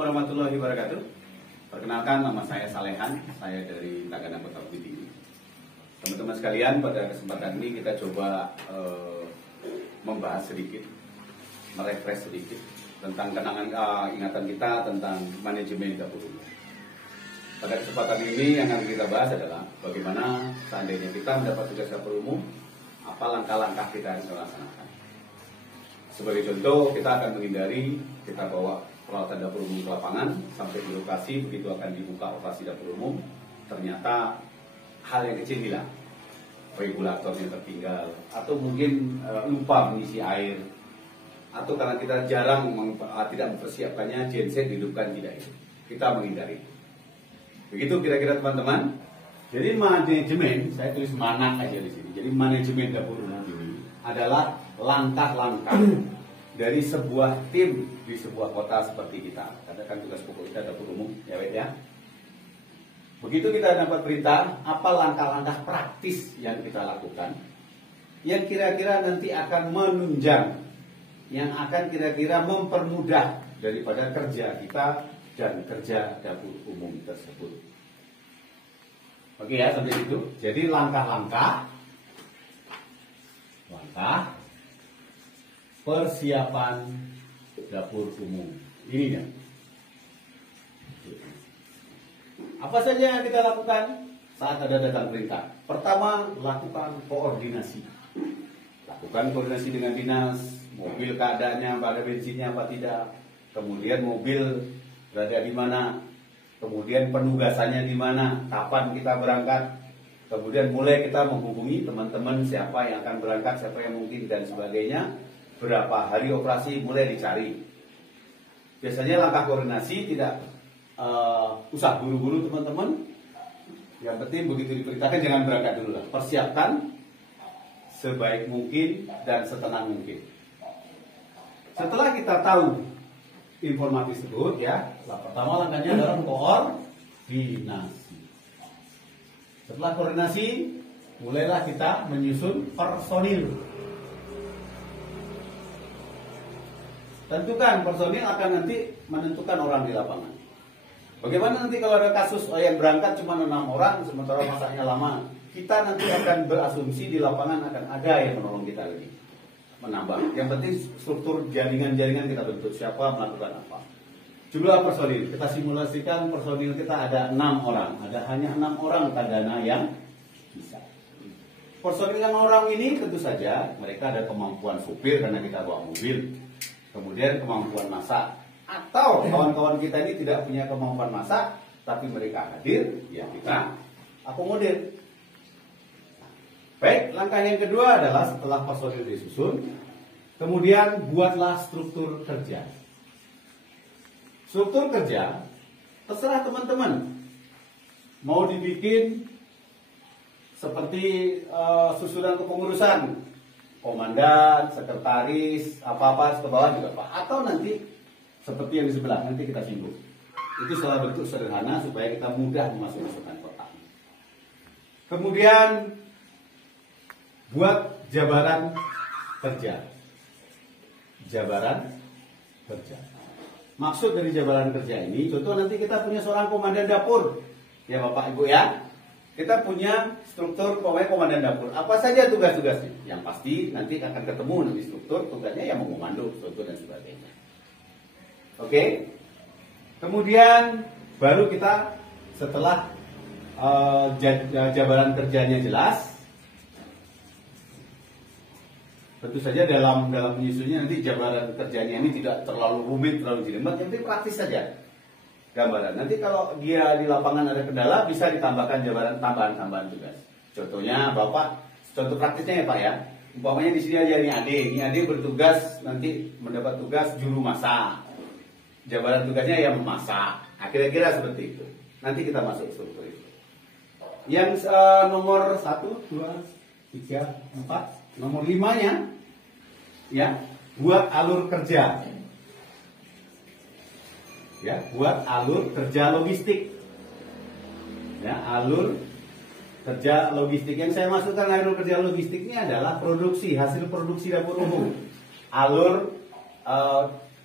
warahmatullahi wabarakatuh. Perkenalkan, nama saya Salehan, saya dari Tagana Kota Bukit Tinggi. Teman-teman sekalian, pada kesempatan ini kita coba membahas sedikit, merefresh sedikit tentang kenangan ingatan kita tentang manajemen dapur umum. Pada kesempatan ini yang akan kita bahas adalah bagaimana seandainya kita mendapat tugas dapur umum, apa langkah-langkah kita yang kita laksanakan. Sebagai contoh, kita akan menghindari kita bawa peralatan dapur umum ke lapangan sampai di lokasi, begitu akan dibuka operasi dapur umum, ternyata hal yang kecil hilang, regulatornya tertinggal, atau mungkin lupa mengisi air, atau karena kita jarang tidak mempersiapkannya, genset dihidupkan tidak itu. Kita menghindari. Begitu kira-kira teman-teman. Jadi manajemen, saya tulis mana aja di sini. Jadi manajemen dapur umum ini adalah langkah-langkah dari sebuah tim di sebuah kota seperti kita. Karena kan tugas pokok kita dapur umum, ya. Begitu kita dapat perintah, apa langkah-langkah praktis yang kita lakukan, yang kira-kira nanti akan menunjang, yang akan kira-kira mempermudah daripada kerja kita dan kerja dapur umum tersebut. Oke ya, sampai situ. Jadi langkah-langkah persiapan dapur umum. Ini ya. Apa saja yang kita lakukan saat ada datang perintah? Pertama, lakukan koordinasi. Lakukan koordinasi dengan dinas, mobil keadaannya, ada bensinnya apa tidak, kemudian mobil berada di mana, kemudian penugasannya di mana, kapan kita berangkat, kemudian mulai kita menghubungi teman-teman siapa yang akan berangkat, siapa yang mungkin dan sebagainya, berapa hari operasi mulai dicari. Biasanya langkah koordinasi tidak usah buru-buru teman-teman. Yang penting begitu diperintahkan jangan berangkat dulu lah. Persiapkan sebaik mungkin dan setenang mungkin. Setelah kita tahu informasi tersebut ya, pertama langkahnya adalah koordinasi. Setelah koordinasi, mulailah kita menyusun personil. Tentukan personil akan nanti menentukan orang di lapangan. Bagaimana nanti kalau ada kasus yang berangkat cuma 6 orang sementara masanya lama, kita nanti akan berasumsi di lapangan akan ada yang menolong kita lagi, menambah. Yang penting struktur jaringan-jaringan kita bentuk, siapa melakukan apa. Jumlah personil, kita simulasikan personil kita ada 6 orang, ada hanya 6 orang Tagana yang bisa. Personil yang orang ini tentu saja mereka ada kemampuan supir karena kita bawa mobil, kemudian kemampuan masak. Atau kawan-kawan kita ini tidak punya kemampuan masak, tapi mereka hadir, ya kita akomodir. Baik, langkah yang kedua adalah setelah personil disusun, kemudian buatlah struktur kerja. Struktur kerja, terserah teman-teman. Mau dibikin seperti susunan kepengurusan, komandan, sekretaris, apa-apa ke bawah juga Pak. Atau nanti seperti yang di sebelah, nanti kita singgung. Itu salah bentuk sederhana supaya kita mudah memasukkan kotak. Kemudian buat jabaran kerja. Jabaran kerja. Maksud dari jabaran kerja ini, contoh nanti kita punya seorang komandan dapur. Ya Bapak Ibu ya. Kita punya struktur komandan dapur. Apa saja tugas-tugasnya? Yang pasti nanti akan ketemu nanti struktur tugasnya yang mengomando, struktur dan sebagainya. Oke, kemudian baru kita setelah jabaran kerjanya jelas, tentu saja dalam menyusunnya nanti jabaran kerjanya ini tidak terlalu rumit, terlalu jelimet, yang penting praktis saja gambaran. Nanti kalau dia di lapangan ada kendala bisa ditambahkan jabaran tambahan tugas. Contohnya Bapak, contoh praktisnya ya Pak ya. Umpamanya di sini aja ini Ade bertugas nanti mendapat tugas juru masak. Jabaran tugasnya yang memasak. Nah, kira-kira seperti itu. Nanti kita masuk struktur itu. Yang nomor 1, 2, 3, 4, nomor 5-nya ya, buat alur kerja. Ya, buat alur kerja logistik. Ya, alur kerja logistik. Yang saya masukkan alur kerja logistik ini adalah produksi, hasil produksi dapur umum. Alur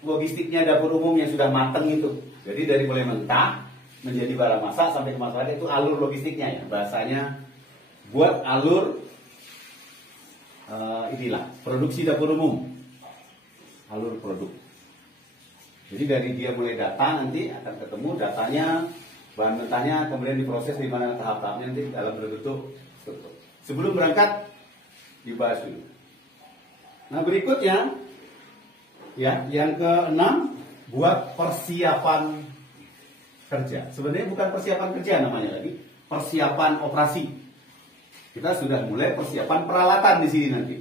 logistiknya dapur umum yang sudah matang itu. Jadi dari mulai mentah menjadi barang masak sampai ke masyarakat itu alur logistiknya ya. Bahasanya buat alur inilah produksi dapur umum. Alur produk. Jadi dari dia mulai data nanti akan ketemu datanya, bahan mentahnya, kemudian diproses di mana tahap-tahapnya nanti dalam bentuk struktur. Sebelum berangkat dibahas dulu. Nah berikutnya, ya yang keenam, buat persiapan kerja. Sebenarnya bukan persiapan kerja namanya lagi, persiapan operasi. Kita sudah mulai persiapan peralatan di sini nanti.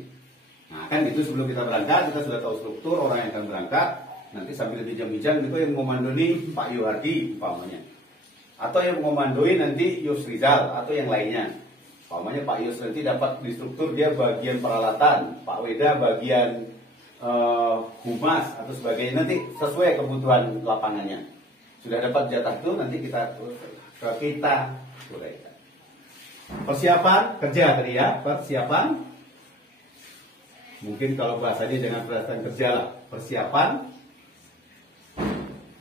Nah kan itu sebelum kita berangkat, kita sudah tahu struktur orang yang akan berangkat. Nanti sambil dijam-jam itu yang memandoi Pak Yuhardi umpamanya. Atau yang memandoi nanti Yus Rizal atau yang lainnya. Umpamanya Pak Yus nanti dapat di struktur dia bagian peralatan, Pak Weda bagian humas atau sebagainya, nanti sesuai kebutuhan lapangannya. Sudah dapat jatah itu nanti kita uraikan. Persiapan kerja tadi ya, persiapan. Mungkin kalau bahasanya jangan persiapan kerja lah, persiapan.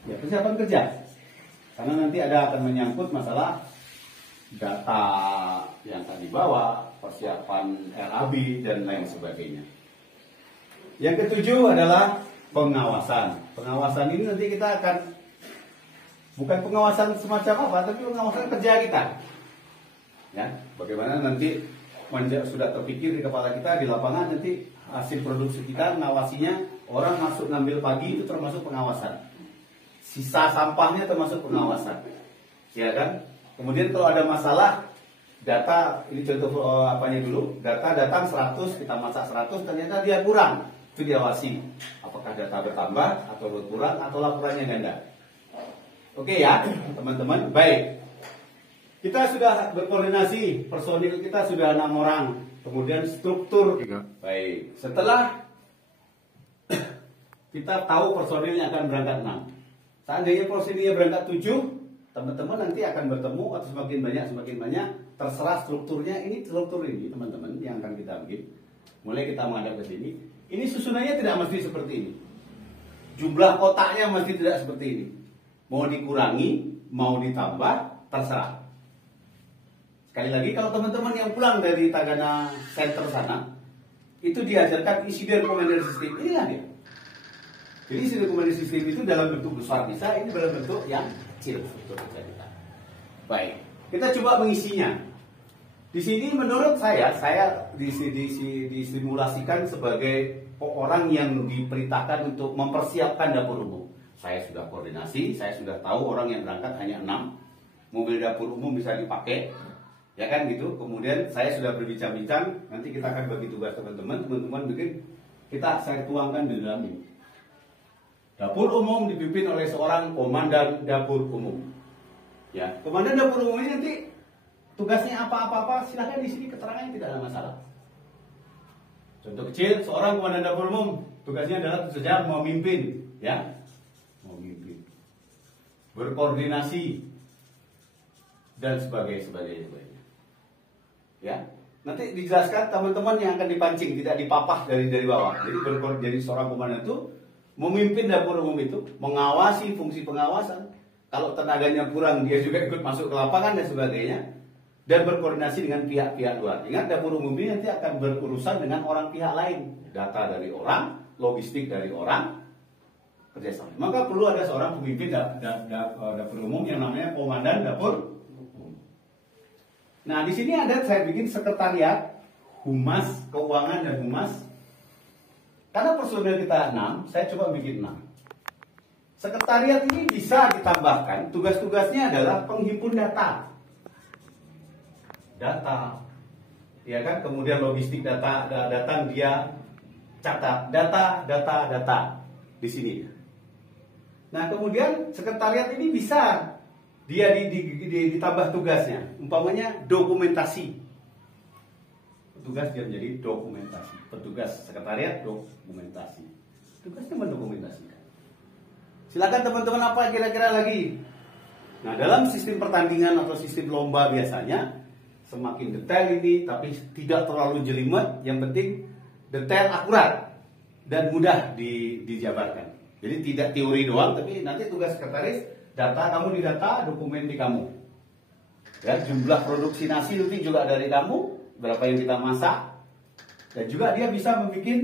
Ya persiapan kerja. Karena nanti ada akan menyangkut masalah data yang akan dibawa, persiapan RAB dan lain sebagainya. Yang ketujuh adalah pengawasan. Pengawasan ini nanti kita akan bukan pengawasan semacam apa, tapi pengawasan kerja kita. Ya, bagaimana nanti sudah terpikir di kepala kita di lapangan nanti hasil produksi kita mengawasinya, orang masuk ngambil pagi itu termasuk pengawasan. Sisa sampahnya termasuk pengawasan. Ya kan? Kemudian kalau ada masalah data, ini contoh apanya dulu, data datang 100, kita masak 100, ternyata dia kurang. Itu diawasi. Apakah data bertambah atau berkurang atau laporannya ganda. Oke ya, teman-teman. Baik. Kita sudah berkoordinasi, personil kita sudah 6 orang. Kemudian struktur. Baik. Setelah kita tahu personilnya akan berangkat 6. Seandainya personilnya berangkat 7, teman-teman nanti akan bertemu atau semakin banyak, terserah strukturnya. Ini struktur ini teman-teman yang akan kita bikin. Mulai kita menghadap ke sini. Ini susunannya tidak mesti seperti ini. Jumlah kotaknya mesti tidak seperti ini. Mau dikurangi, mau ditambah, terserah. Sekali lagi, kalau teman-teman yang pulang dari Tagana Center sana, itu diajarkan insiden commander system. Inilah dia. Jadi insiden commander system itu dalam bentuk besar bisa, ini dalam bentuk yang kecil. Baik, kita coba mengisinya. Di sini menurut saya disimulasikan sebagai orang yang diperintahkan untuk mempersiapkan dapur umum. Saya sudah koordinasi, saya sudah tahu orang yang berangkat hanya 6. Mobil dapur umum bisa dipakai. Ya kan gitu. Kemudian saya sudah berbincang-bincang, nanti kita akan bagi tugas teman-teman bikin, saya tuangkan di dalam ini. Dapur umum dipimpin oleh seorang komandan dapur umum. Ya, komandan dapur umum ini nanti tugasnya apa-apa silahkan di sini keterangannya tidak ada masalah. Contoh kecil, seorang komandan dapur umum tugasnya adalah saja memimpin, ya, memimpin, berkoordinasi dan sebagainya. Ya, nanti dijelaskan teman-teman yang akan dipancing, tidak dipapah dari bawah. Jadi seorang komandan itu memimpin dapur umum itu, mengawasi fungsi pengawasan. Kalau tenaganya kurang, dia juga ikut masuk ke lapangan dan sebagainya, dan berkoordinasi dengan pihak-pihak luar. Ingat, dapur umum ini nanti akan berurusan dengan orang pihak lain, data dari orang, logistik dari orang, kerjasama. Maka perlu ada seorang pemimpin dapur umum yang namanya komandan dapur. Nah, di sini saya bikin sekretariat, humas, keuangan dan humas. Karena personil kita 6, saya coba bikin 6. Sekretariat ini bisa ditambahkan, tugas-tugasnya adalah penghimpun data. Ya kan? Kemudian logistik data, datang dia catat data di sini. Nah, kemudian sekretariat ini bisa dia ditambah tugasnya, umpamanya dokumentasi. Tugas dia menjadi dokumentasi. Petugas sekretariat dokumentasi. Tugasnya mendokumentasikan. Silakan teman-teman, apa kira-kira lagi? Nah, dalam sistem pertandingan atau sistem lomba biasanya semakin detail ini, tapi tidak terlalu jelimet. Yang penting detail akurat dan mudah dijabarkan. Jadi tidak teori doang, tapi nanti tugas sekretaris, data kamu di data, dokumen di kamu. Ya, jumlah produksi nasi nanti juga dari kamu, berapa yang kita masak. Dan juga dia bisa membuat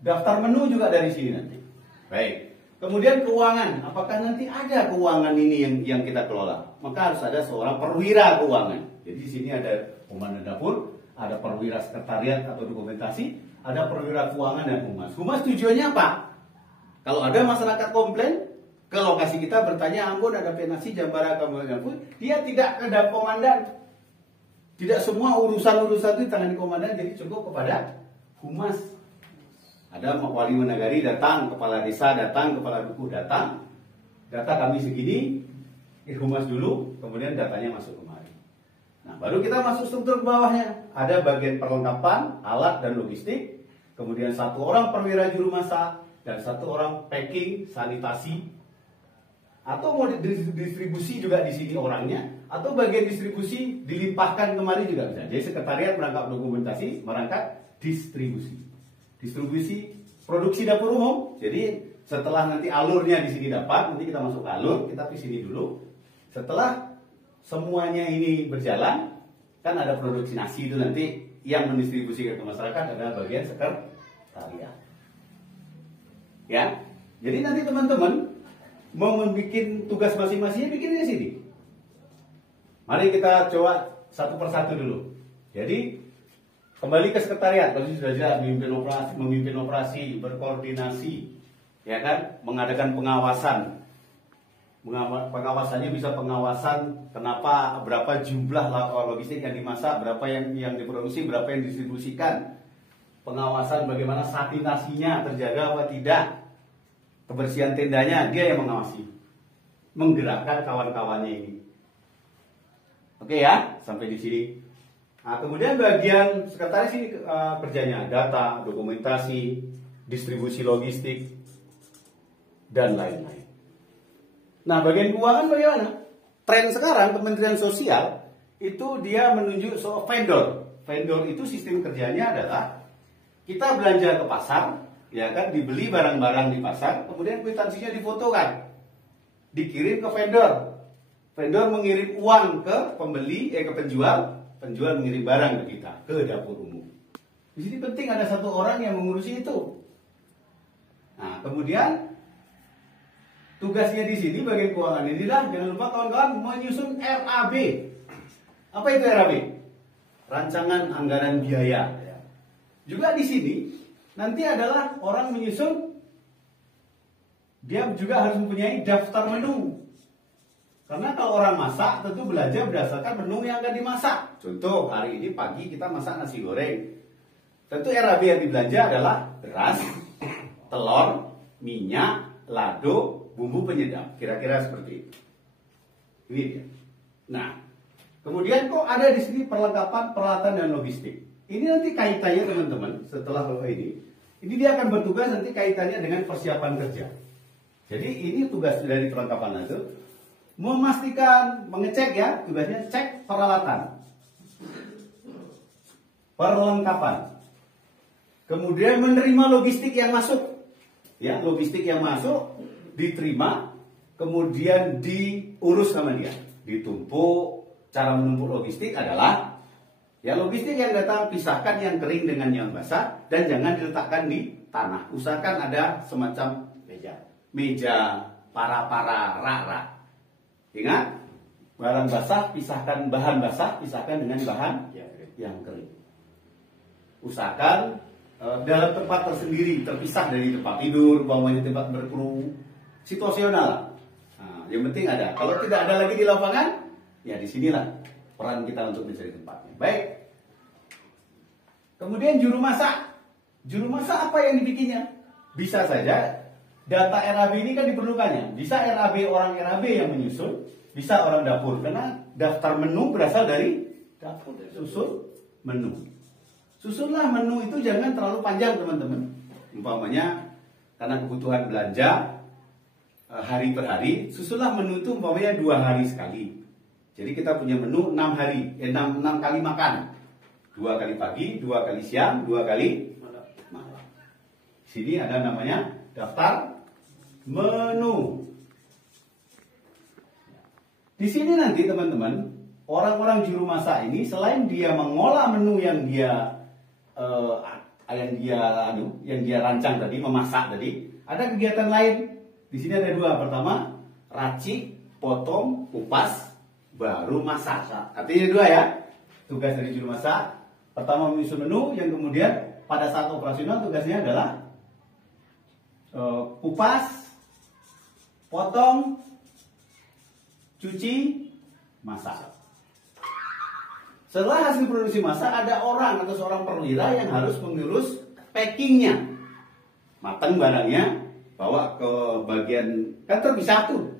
daftar menu juga dari sini nanti. Baik. Kemudian keuangan, apakah nanti ada keuangan ini yang kita kelola? Maka harus ada seorang perwira keuangan. Jadi di sini ada komandan dapur, ada perwira sekretariat atau dokumentasi, ada perwira keuangan dan humas. Humas tujuannya apa? Kalau ada masyarakat komplain ke lokasi kita bertanya, ampun ada penasi Jambara kampung, dia tidak ada komandan. Tidak semua urusan-urusan itu ditangani komandan, jadi cukup kepada humas. Ada wali nagari datang, kepala desa datang, kepala dukuh datang. Data kami segini, humas dulu, kemudian datanya masuk kemari. Nah, baru kita masuk struktur ke bawahnya. Ada bagian perlengkapan, alat dan logistik. Kemudian satu orang perwira juru masak dan satu orang packing, sanitasi. Atau mau distribusi juga di sini orangnya, atau bagian distribusi dilimpahkan kemari juga bisa. Jadi sekretariat merangkap dokumentasi, merangkap distribusi. Distribusi produksi dapur umum. Jadi setelah nanti alurnya di sini dapat, nanti kita masuk ke alur, kita ke sini dulu. Setelah semuanya ini berjalan, kan ada produksi nasi itu nanti yang mendistribusikan ke masyarakat adalah bagian sekretariat. Ya, jadi nanti teman-teman mau membuat tugas masing-masingnya bikinnya di sini. Mari kita coba satu persatu dulu. Jadi kembali ke sekretariat, kalau sudah jelas memimpin operasi, berkoordinasi, ya kan, mengadakan pengawasan. Pengawasannya bisa pengawasan kenapa berapa jumlah logistik yang dimasak, berapa yang diproduksi, berapa yang didistribusikan. Pengawasan bagaimana sanitasinya terjaga apa tidak. Kebersihan tendanya dia yang mengawasi. Menggerakkan kawan-kawannya ini. Oke ya, sampai di sini. Nah, kemudian bagian sekretaris ini kerjanya data, dokumentasi, distribusi logistik, dan lain-lain. Nah, bagian keuangan bagaimana? Tren sekarang Kementerian Sosial itu dia menunjuk soal vendor. Vendor itu sistem kerjanya adalah kita belanja ke pasar, ya kan, dibeli barang-barang di pasar, kemudian kwitansinya difotokan, dikirim ke vendor. Vendor mengirim uang ke pembeli, ke penjual. Penjual mengirim barang ke kita, ke dapur umum. Di sini penting ada satu orang yang mengurusi itu. Nah, kemudian tugasnya di sini bagian keuangan inilah, jangan lupa kawan-kawan menyusun RAB. Apa itu RAB? Rancangan anggaran biaya. Juga di sini nanti adalah orang menyusun, dia juga harus mempunyai daftar menu. Karena kalau orang masak tentu belajar berdasarkan menu yang akan dimasak. Contoh, hari ini pagi kita masak nasi goreng. Tentu RAB yang dibelanja adalah beras, telur, minyak, lado, bumbu penyedap. Kira-kira seperti itu. Ini dia. Nah, kemudian kok ada di sini perlengkapan peralatan dan logistik. Ini nanti kaitannya teman-teman setelah ini. Ini dia akan bertugas nanti kaitannya dengan persiapan kerja. Jadi ini tugas dari perlengkapan itu. Memastikan, mengecek ya, tugasnya cek peralatan, perlengkapan, kemudian menerima logistik yang masuk, ya, logistik yang masuk diterima, kemudian diurus sama dia, ditumpuk. Cara menumpuk logistik adalah, ya, logistik yang datang pisahkan yang kering dengan yang basah dan jangan diletakkan di tanah. Usahakan ada semacam meja, para-para, rak-rak. Ingat, barang basah pisahkan, bahan basah pisahkan dengan bahan yang kering. Usahakan dalam tempat tersendiri, terpisah dari tempat tidur, umpamanya tempat berkru, situasional. Nah, yang penting ada. Kalau tidak ada lagi di lapangan, ya disinilah peran kita untuk mencari tempatnya. Baik. Kemudian juru masak. Juru masak apa yang dibikinnya? Bisa saja data RAB ini kan diperlukannya. Bisa RAB orang RAB yang menyusun, bisa orang dapur. Karena daftar menu berasal dari dapur. Susun menu. Susunlah menu itu jangan terlalu panjang teman-teman. Umpamanya karena kebutuhan belanja hari per hari, susunlah menu itu umpamanya 2 hari sekali. Jadi kita punya menu 6 hari, 6 kali makan. 2 kali pagi, 2 kali siang, 2 kali malam. Sini ada namanya daftar menu. Di sini nanti teman-teman, orang-orang juru masak ini selain dia mengolah menu yang dia rancang tadi, memasak tadi, ada kegiatan lain. Di sini ada dua. Pertama, racik, potong, kupas, baru masak. Artinya dua ya. Tugas dari juru masak. Pertama menyusun menu, yang kemudian pada saat operasional tugasnya adalah kupas, potong, cuci, masak. Setelah hasil produksi masak, ada orang atau seorang perwira yang harus mengurus packingnya. Matang barangnya, bawa ke bagian, kan terpisah tuh.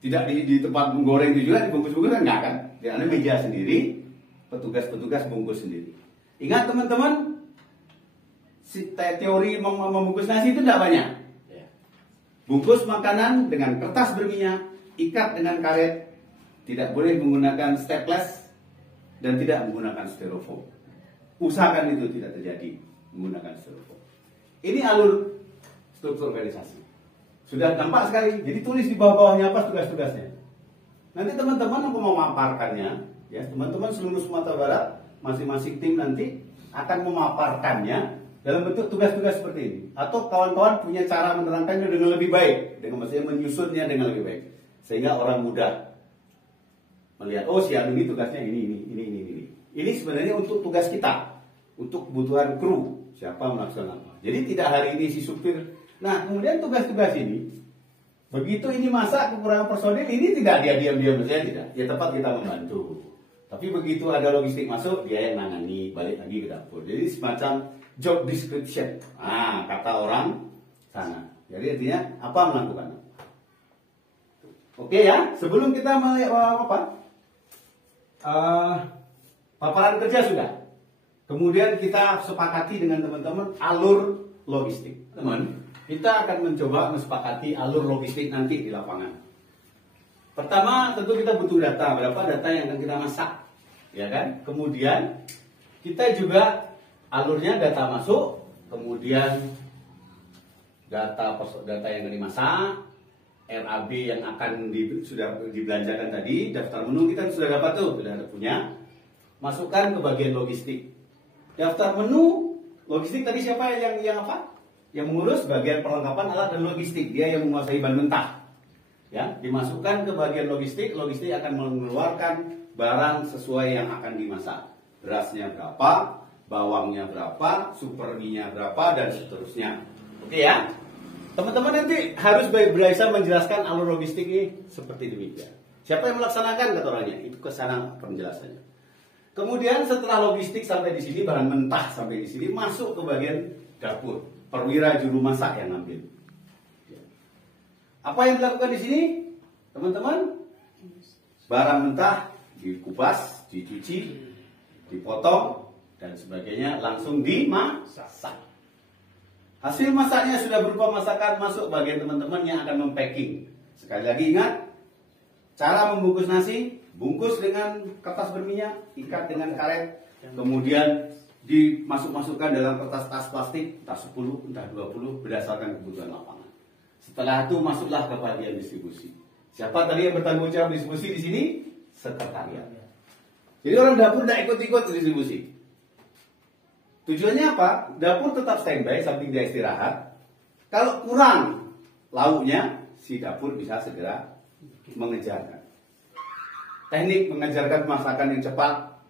Tidak di tempat menggoreng itu juga, dibungkus-bungkus kan enggak kan? Di ada meja sendiri, petugas-petugas bungkus sendiri. Ingat teman-teman, teori membungkus nasi itu tidak banyak. Bungkus makanan dengan kertas berminyak, ikat dengan karet, tidak boleh menggunakan staples, dan tidak menggunakan styrofoam. Usahakan itu tidak terjadi menggunakan styrofoam. Ini alur struktur organisasi. Sudah nampak sekali. Jadi tulis di bawah-bawahnya apa tugas-tugasnya. Nanti teman-teman mau memaparkannya, ya teman-teman seluruh Sumatera Barat, masing-masing tim nanti akan memaparkannya dalam bentuk tugas-tugas seperti ini. Atau kawan-kawan punya cara menerangkannya dengan lebih baik, dengan maksudnya menyusunnya dengan lebih baik, sehingga orang mudah melihat, oh si Anu ini tugasnya ini. Ini sebenarnya untuk tugas kita, untuk kebutuhan kru, siapa melaksanakan apa. Jadi tidak hari ini si supir. Nah kemudian tugas-tugas ini, begitu ini masak kekurangan personil, ini tidak dia diam-diam saja, tidak. Ya tepat kita membantu. Tapi begitu ada logistik masuk, dia yang nangani, balik lagi ke dapur. Jadi semacam job description. Kata orang sana. Jadi artinya apa melakukan. Oke ya, sebelum kita paparan kerja sudah. Kemudian kita sepakati dengan teman-teman alur logistik. Teman, kita akan mencoba mensepakati alur logistik nanti di lapangan. Pertama, tentu kita butuh data, berapa data yang akan kita masak, ya kan? Kemudian kita juga alurnya data masuk, kemudian data yang akan dimasak, RAB yang akan sudah dibelanjakan tadi, daftar menu kita sudah dapat tuh, sudah punya. Masukkan ke bagian logistik. Daftar menu logistik tadi siapa yang apa? Yang mengurus bagian perlengkapan alat dan logistik. Dia yang menguasai bahan mentah. Ya, dimasukkan ke bagian logistik. Logistik akan mengeluarkan barang sesuai yang akan dimasak. Berasnya berapa, bawangnya berapa, superminya berapa, dan seterusnya. Oke ya? Teman-teman nanti harus bisa menjelaskan alur logistik ini seperti demikian. Siapa yang melaksanakan kata orangnya? Itu kesana penjelasannya. Kemudian setelah logistik sampai di sini, bahan mentah sampai di sini, masuk ke bagian dapur. Perwira juru masak yang ngambil. Apa yang dilakukan di sini, teman-teman? Barang mentah dikupas, dicuci, dipotong, dan sebagainya langsung dimasak. Hasil masaknya sudah berupa masakan masuk bagian teman-teman yang akan mempacking. Sekali lagi ingat, cara membungkus nasi, bungkus dengan kertas berminyak, ikat dengan karet, kemudian dimasukkan dalam kertas tas plastik, entah 10, entah 20, berdasarkan kebutuhan lapangan. Setelah itu masuklah ke bagian distribusi. Siapa tadi yang bertanggung jawab distribusi di sini? Sekretariat. Jadi orang dapur tidak ikut-ikut distribusi. Tujuannya apa? Dapur tetap standby sambil dia istirahat. Kalau kurang lauknya, si dapur bisa segera mengejarkan. Teknik mengajarkan masakan yang cepat.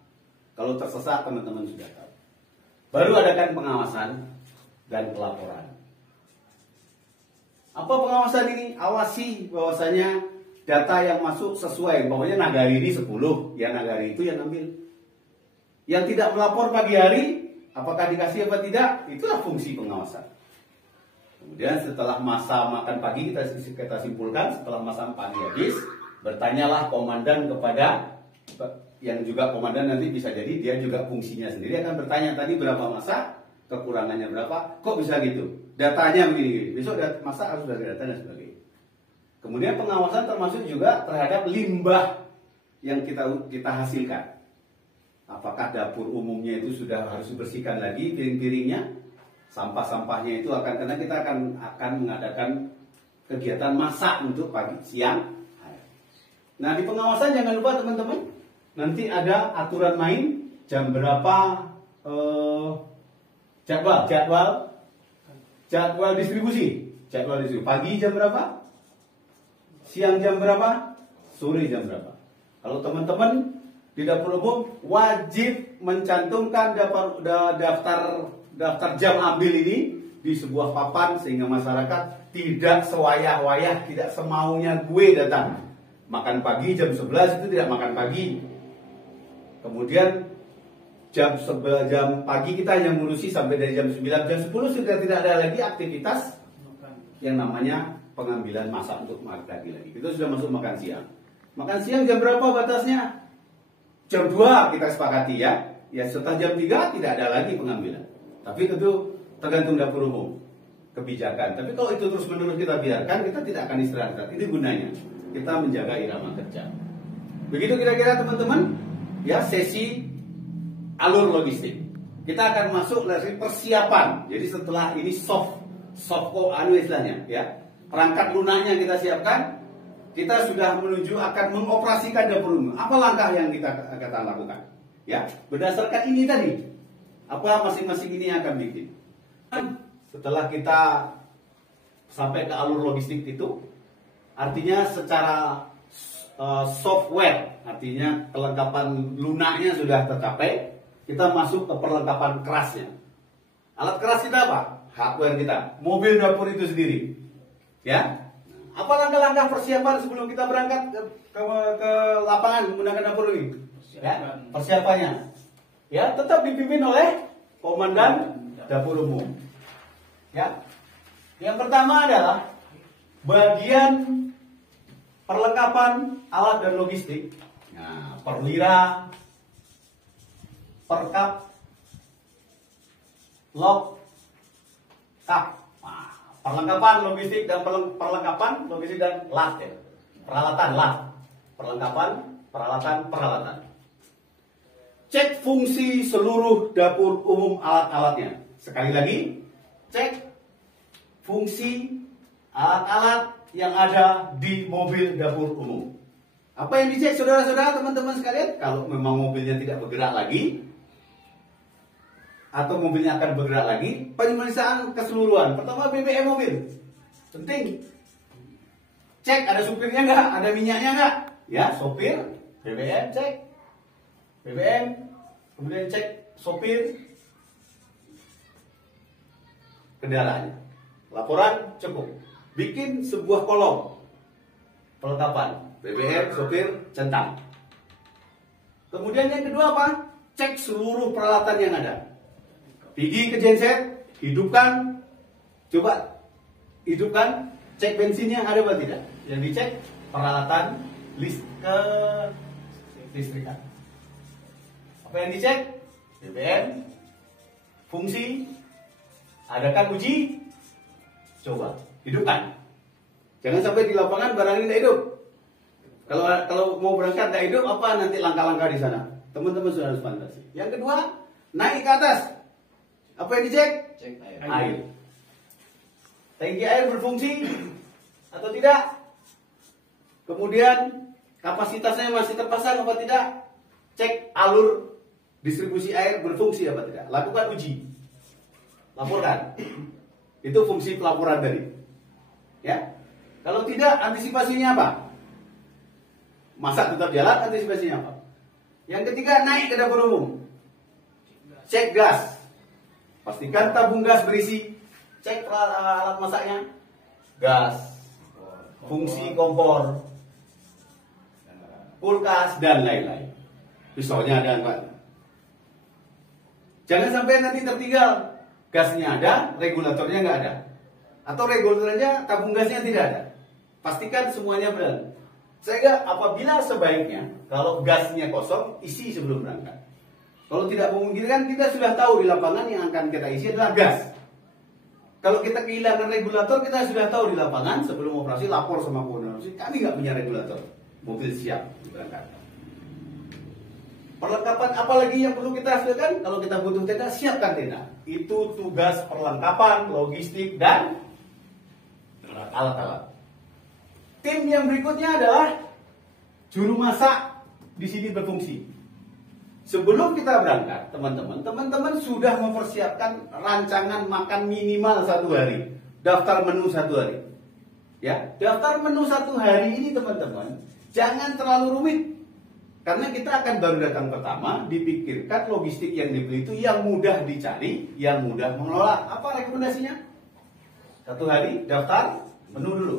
Kalau tersesat teman-teman sudah tahu. Baru adakan pengawasan dan pelaporan. Apa pengawasan ini? Awasi bahwasanya data yang masuk sesuai. Pokoknya nagari ini 10, ya nagari itu yang ambil. Yang tidak melapor pagi hari, apakah dikasih apa tidak? Itulah fungsi pengawasan. Kemudian setelah masa makan pagi kita simpulkan, setelah masa pagi habis, bertanyalah komandan kepada yang juga komandan nanti bisa jadi dia juga fungsinya sendiri akan bertanya tadi berapa masa, kekurangannya berapa, kok bisa gitu, datanya begini, besok masa harus dari data dan sebagainya. Kemudian pengawasan termasuk juga terhadap limbah yang kita hasilkan. Apakah dapur umumnya itu sudah harus dibersihkan lagi piring-piringnya, sampah-sampahnya itu akan, karena kita akan mengadakan kegiatan masak untuk pagi, siang. Nah, di pengawasan jangan lupa teman-teman, nanti ada aturan main jam berapa, jadwal distribusi. Pagi jam berapa, siang jam berapa, sore jam berapa. Kalau teman-teman di dapur umum wajib mencantumkan daftar jam ambil ini di sebuah papan, sehingga masyarakat tidak sewayah-wayah, tidak semaunya gue datang. Makan pagi jam 11 itu tidak makan pagi. Kemudian jam pagi kita hanya ngurusi sampai dari jam 9, jam 10 sudah tidak ada lagi aktivitas yang namanya pengambilan masak untuk makan pagi lagi. Itu sudah masuk makan siang. Makan siang jam berapa batasnya? Jam 2 kita sepakati ya. Ya setelah jam 3 tidak ada lagi pengambilan. Tapi tentu tergantung dapur umum kebijakan. Tapi kalau itu terus menerus kita biarkan, kita tidak akan istirahat. Ini gunanya kita menjaga irama kerja. Begitu kira-kira teman-teman ya sesi alur logistik. Kita akan masuk dari persiapan. Jadi setelah ini soft istilahnya ya. Perangkat lunaknya kita siapkan. Kita sudah menuju akan mengoperasikan dapur umum. Apa langkah yang kita akan lakukan? Ya, berdasarkan ini tadi. Apa masing-masing ini akan bikin. Setelah kita sampai ke alur logistik itu, artinya secara software, artinya kelengkapan lunaknya sudah tercapai, kita masuk ke perlengkapan kerasnya. Alat keras kita apa? Hardware kita, mobil dapur itu sendiri. Ya, apa langkah-langkah persiapan sebelum kita berangkat ke lapangan menggunakan dapur ini? Ya, persiapannya, ya tetap dipimpin oleh komandan dapur umum. Ya, yang pertama adalah bagian perlengkapan alat dan logistik. Nah, perwira, perkap, log, kap. Nah, perlengkapan logistik dan lat, ya. Peralatan lat. Peralatan. Cek fungsi seluruh dapur umum alat-alatnya. Sekali lagi, cek fungsi alat-alat yang ada di mobil dapur umum. Apa yang dicek saudara-saudara, teman-teman sekalian? Kalau memang mobilnya tidak bergerak lagi, atau mobilnya akan bergerak lagi, pemeriksaan keseluruhan. Pertama BBM mobil, penting. Cek ada supirnya nggak, ada minyaknya nggak? Ya, sopir, BBM cek. BBM, kemudian cek sopir, kendaraannya. Laporan cukup. Bikin sebuah kolom perlengkapan BBM, sopir, centang. Kemudian yang kedua apa? Cek seluruh peralatan yang ada. Pergi ke genset, hidupkan, coba hidupkan, cek bensinnya ada apa tidak. Yang dicek peralatan listrikan. Apa yang dicek? BBM, fungsi, adakan uji, coba hidupkan. Jangan sampai di lapangan barang ini tidak hidup. Kalau mau berangkat tidak hidup, apa nanti langkah-langkah di sana? Teman-teman sudah harus fantasi. Yang kedua, naik ke atas. Apa yang dicek? Cek air. Tangki air berfungsi atau tidak? Kemudian kapasitasnya masih terpasang apa tidak? Cek alur distribusi air berfungsi apa tidak? Lakukan uji. Laporkan. Itu fungsi pelaporan tadi. Ya. Kalau tidak, antisipasinya apa? Masak tetap jalan, antisipasinya apa? Yang ketiga, naik ke dapur umum. Cek gas. Pastikan tabung gas berisi. Cek alat masaknya. Gas. Fungsi kompor. Kulkas dan lain-lain. Pisaunya ada enggak? Jangan sampai nanti tertinggal. Gasnya ada, regulatornya nggak ada. Atau regulatornya, tabung gasnya tidak ada. Pastikan semuanya benar. Sehingga apabila sebaiknya, kalau gasnya kosong, isi sebelum berangkat. Kalau tidak memungkinkan, kita sudah tahu di lapangan yang akan kita isi adalah gas. Kalau kita kehilangan regulator, kita sudah tahu di lapangan sebelum operasi, lapor sama koordinasi. Kami nggak punya regulator. Mobil siap berangkat. Perlengkapan apalagi yang perlu kita hasilkan? Kalau kita butuh tenda, siapkan tenda. Itu tugas perlengkapan, logistik, dan alat-alat. Tim yang berikutnya adalah juru masak di sini berfungsi. Sebelum kita berangkat, teman-teman sudah mempersiapkan rancangan makan minimal 1 hari, daftar menu 1 hari. Ya, daftar menu 1 hari ini teman-teman, jangan terlalu rumit. Karena kita akan baru datang pertama, dipikirkan logistik yang dibeli itu yang mudah dicari, yang mudah mengelola. Apa rekomendasinya? 1 hari daftar menu dulu.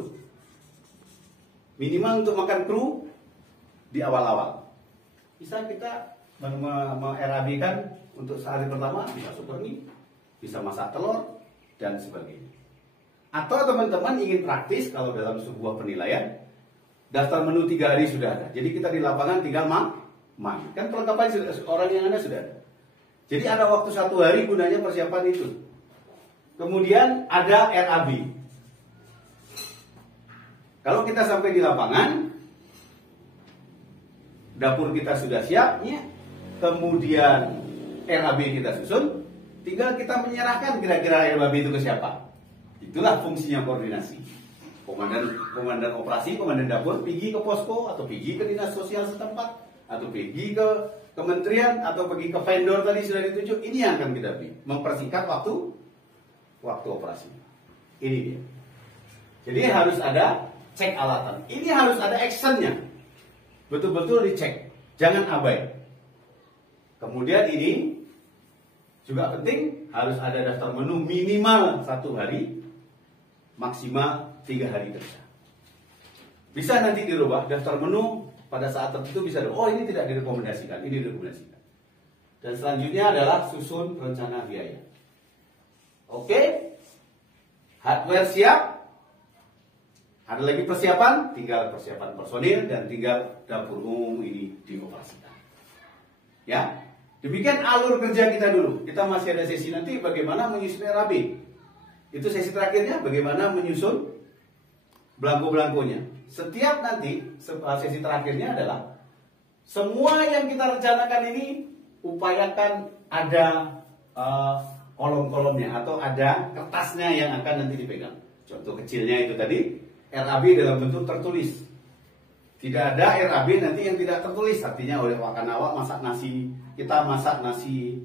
Minimal untuk makan kru di awal-awal. Bisa kita RAB-kan untuk sehari pertama, bisa super mie, bisa masak telur, dan sebagainya. Atau teman-teman ingin praktis, kalau dalam sebuah penilaian, daftar menu 3 hari sudah ada. Jadi kita di lapangan tinggal main. Kan perlengkapan orang yang ada sudah ada. Jadi ada waktu 1 hari gunanya persiapan itu. Kemudian ada RAB. Kalau kita sampai di lapangan, dapur kita sudah siap, ya. Kemudian RAB kita susun, tinggal kita menyerahkan kira-kira RAB itu ke siapa. Itulah fungsinya koordinasi. Komandan operasi, komandan dapur pergi ke posko atau pergi ke dinas sosial setempat atau pergi ke kementerian atau pergi ke vendor tadi sudah ditunjuk. Ini yang akan kita beri, mempersingkat waktu operasi. Ini dia. Jadi harus ada cek alatan. Ini harus ada actionnya. Betul-betul dicek, jangan abai. Kemudian ini juga penting, harus ada daftar menu minimal 1 hari, maksimal 3 hari kerja. Bisa nanti dirubah daftar menu pada saat tertentu bisa. Oh, ini tidak direkomendasikan, ini direkomendasikan. Dan selanjutnya adalah susun rencana biaya. Oke, hardware siap. Ada lagi persiapan, tinggal persiapan personil dan tinggal dapur umum ini dioperasikan. Ya, demikian alur kerja kita dulu. Kita masih ada sesi nanti bagaimana menyusun RAB. Itu sesi terakhirnya bagaimana menyusun belangko-belangkonya. Setiap nanti sesi terakhirnya adalah semua yang kita rencanakan ini upayakan ada kolom-kolomnya atau ada kertasnya yang akan nanti dipegang. Contoh kecilnya itu tadi, RAB dalam bentuk tertulis. Tidak ada RAB nanti yang tidak tertulis. Artinya oleh awak masak nasi, kita masak nasi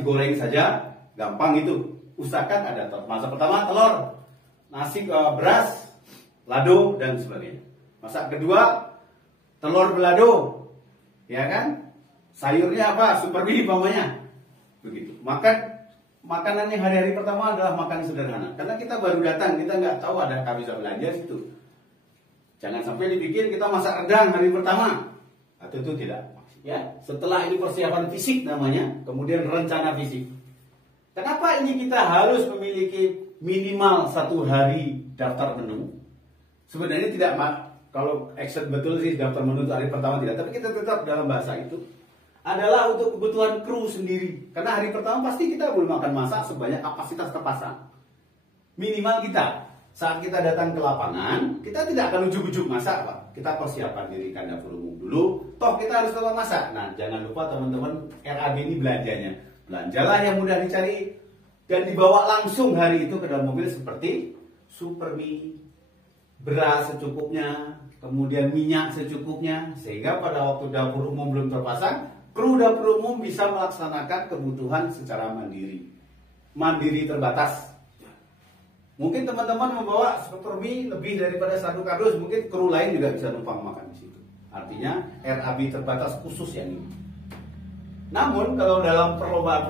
goreng saja, gampang itu. Usahakan ada masa pertama telur, nasi beras, lado dan sebagainya. Masa kedua telur belado, ya kan? Sayurnya apa? Super mie umpamanya. Begitu. Makanan yang hari-hari pertama adalah makanan sederhana. Karena kita baru datang, kita nggak tahu ada bisa belanja situ. Jangan sampai dipikir kita masak rendang hari pertama. Atau itu tidak. Ya, setelah ini persiapan fisik namanya, kemudian rencana fisik. Kenapa ini kita harus memiliki minimal 1 hari daftar menu? Sebenarnya tidak, kalau action betul sih daftar menu itu hari pertama tidak, tapi kita tetap dalam bahasa itu adalah untuk kebutuhan kru sendiri. Karena hari pertama pasti kita belum akan masak sebanyak kapasitas terpasang. Minimal kita saat kita datang ke lapangan, kita tidak akan ujuk-ujuk masak, Pak. Kita persiapan dirikan dapur umum dulu, toh kita harus tetap masak. Nah, jangan lupa teman-teman, RAB ini belanjanya. Belanjalah yang mudah dicari dan dibawa langsung hari itu ke dalam mobil seperti super mie, beras secukupnya, kemudian minyak secukupnya, sehingga pada waktu dapur umum belum terpasang, kru dapur umum bisa melaksanakan kebutuhan secara mandiri. Mandiri terbatas. Mungkin teman-teman membawa super mie lebih daripada 1 kardus, mungkin kru lain juga bisa numpang makan di situ. Artinya RAB terbatas khusus yang ini. Namun kalau dalam perlombaan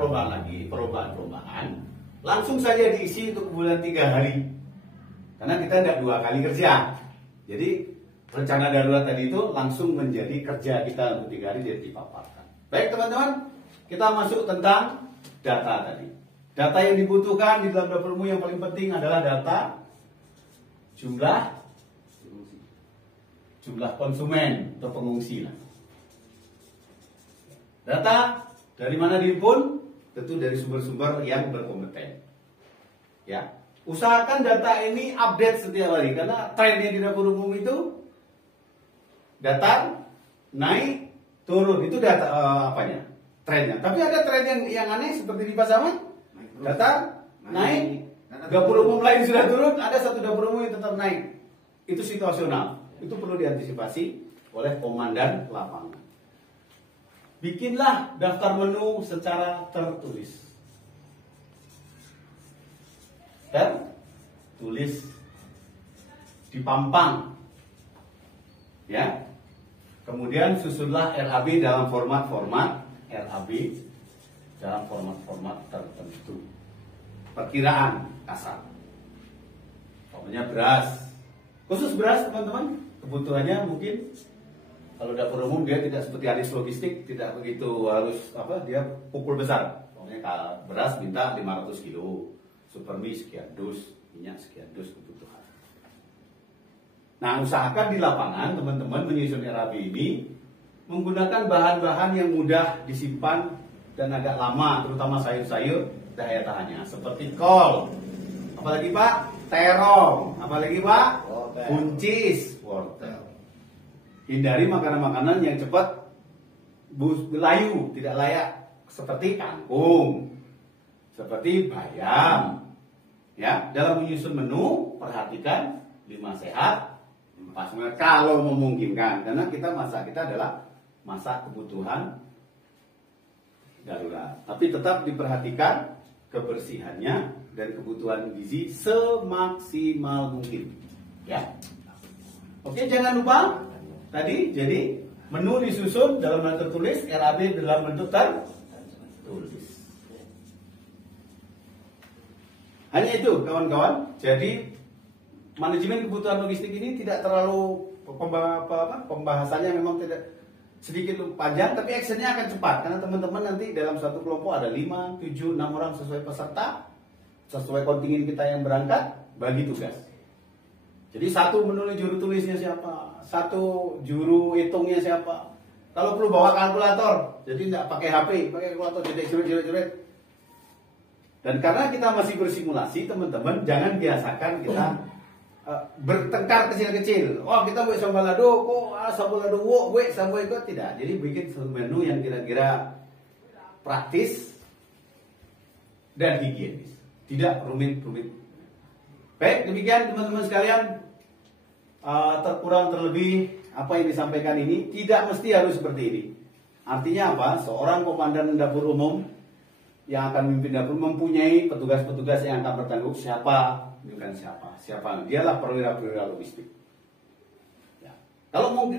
langsung saja diisi untuk bulan 3 hari. Karena kita tidak 2 kali kerja. Jadi rencana darurat tadi itu langsung menjadi kerja kita untuk 3 hari, dia dipaparkan. Baik teman-teman, kita masuk tentang data tadi. Data yang dibutuhkan di dalam dapur umum yang paling penting adalah data jumlah konsumen atau pengungsi. Data dari mana dihimpun? Tentu dari sumber-sumber yang berkompeten. Ya, usahakan data ini update setiap hari karena trennya di dapur umum itu datar, naik, turun. Itu data apanya? Trennya. Tapi ada tren yang aneh seperti di Pasaman. Data naik. Dapur umum lain sudah turun, ada satu dapur umum yang tetap naik. Itu situasional. Itu perlu diantisipasi oleh komandan lapangan. Bikinlah daftar menu secara tertulis. Tertulis dipampang. Ya. Kemudian susunlah RAB dalam format-format tertentu. Perkiraan kasar. Pokoknya beras. Khusus beras teman-teman, kebutuhannya mungkin kalau dapur umum dia tidak seperti alis logistik, tidak begitu harus dia pukul besar. Pokoknya kalau beras minta 500 kilo, supermi sekian dus, minyak sekian dus kebutuhan. Nah, usahakan di lapangan teman-teman menyusun RAB ini menggunakan bahan-bahan yang mudah disimpan dan agak lama, terutama sayur-sayur daya tahannya seperti kol, apalagi Pak, terong, apalagi Pak, buncis, wortel. Hindari makanan-makanan yang cepat layu, tidak layak, seperti kangkung, seperti bayam. Ya, dalam menyusun menu perhatikan 5 sehat, 4 sehat kalau memungkinkan, karena masa kita adalah masa kebutuhan darurat. Tapi tetap diperhatikan kebersihannya dan kebutuhan gizi semaksimal mungkin. Ya. Oke, jangan lupa tadi jadi menu disusun dalam bentuk tertulis, RAB dalam bentuk tertulis. Hanya itu kawan-kawan. Jadi manajemen kebutuhan logistik ini tidak terlalu pembahasannya memang tidak sedikit panjang, tapi actionnya akan cepat karena teman-teman nanti dalam satu kelompok ada 5, 7, 6 orang sesuai peserta, sesuai kontingen kita yang berangkat, bagi tugas. Jadi satu menulis juru tulisnya siapa, satu juru hitungnya siapa. Kalau perlu bawa kalkulator, jadi tidak pakai HP, pakai kalkulator, jadi jerit. Dan karena kita masih bersimulasi, teman-teman jangan biasakan kita bertengkar kecil-kecil. Oh, kita buat sambalado, sambalado sambal itu tidak. Jadi bikin menu yang kira-kira praktis dan higienis, tidak rumit-rumit. Baik, demikian teman-teman sekalian. Terkurang terlebih apa yang disampaikan ini tidak mesti harus seperti ini. Artinya apa? Seorang komandan dapur umum yang akan memimpin dapur mempunyai petugas-petugas yang akan bertanggung bukan siapa dialah perwira-perwira logistik. Ya. Kalau mau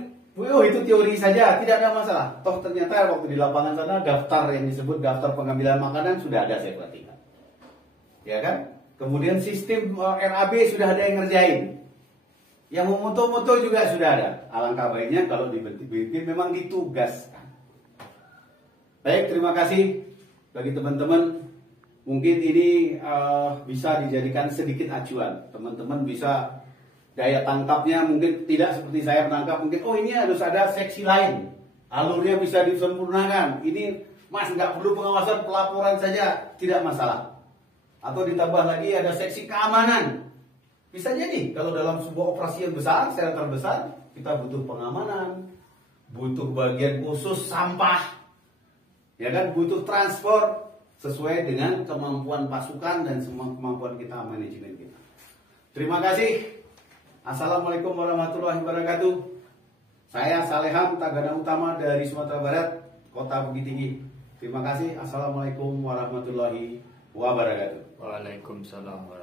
itu teori saja tidak ada masalah. Toh ternyata waktu di lapangan sana daftar yang disebut daftar pengambilan makanan sudah ada saya perhatikan. Ya kan? Kemudian sistem RAB sudah ada yang ngerjain. Yang memoto-moto juga sudah ada. Alangkah baiknya kalau dibikin memang ditugaskan. Baik, terima kasih bagi teman-teman. Mungkin ini bisa dijadikan sedikit acuan. Teman-teman bisa daya tangkapnya mungkin tidak seperti saya menangkap. Mungkin ini harus ada seksi lain. Alurnya bisa disempurnakan. Ini Mas nggak perlu pengawasan, pelaporan saja tidak masalah. Atau ditambah lagi ada seksi keamanan. Bisa jadi kalau dalam sebuah operasi yang besar, shelter besar, kita butuh pengamanan, butuh bagian khusus sampah, ya kan, butuh transport sesuai dengan kemampuan pasukan dan semua kemampuan kita, manajemen kita. Terima kasih. Assalamualaikum warahmatullahi wabarakatuh. Saya Salehan, Tagana Utama dari Sumatera Barat, Kota Bukit Tinggi. Terima kasih. Assalamualaikum warahmatullahi wabarakatuh. Waalaikumsalam warahmatullahi wabarakatuh.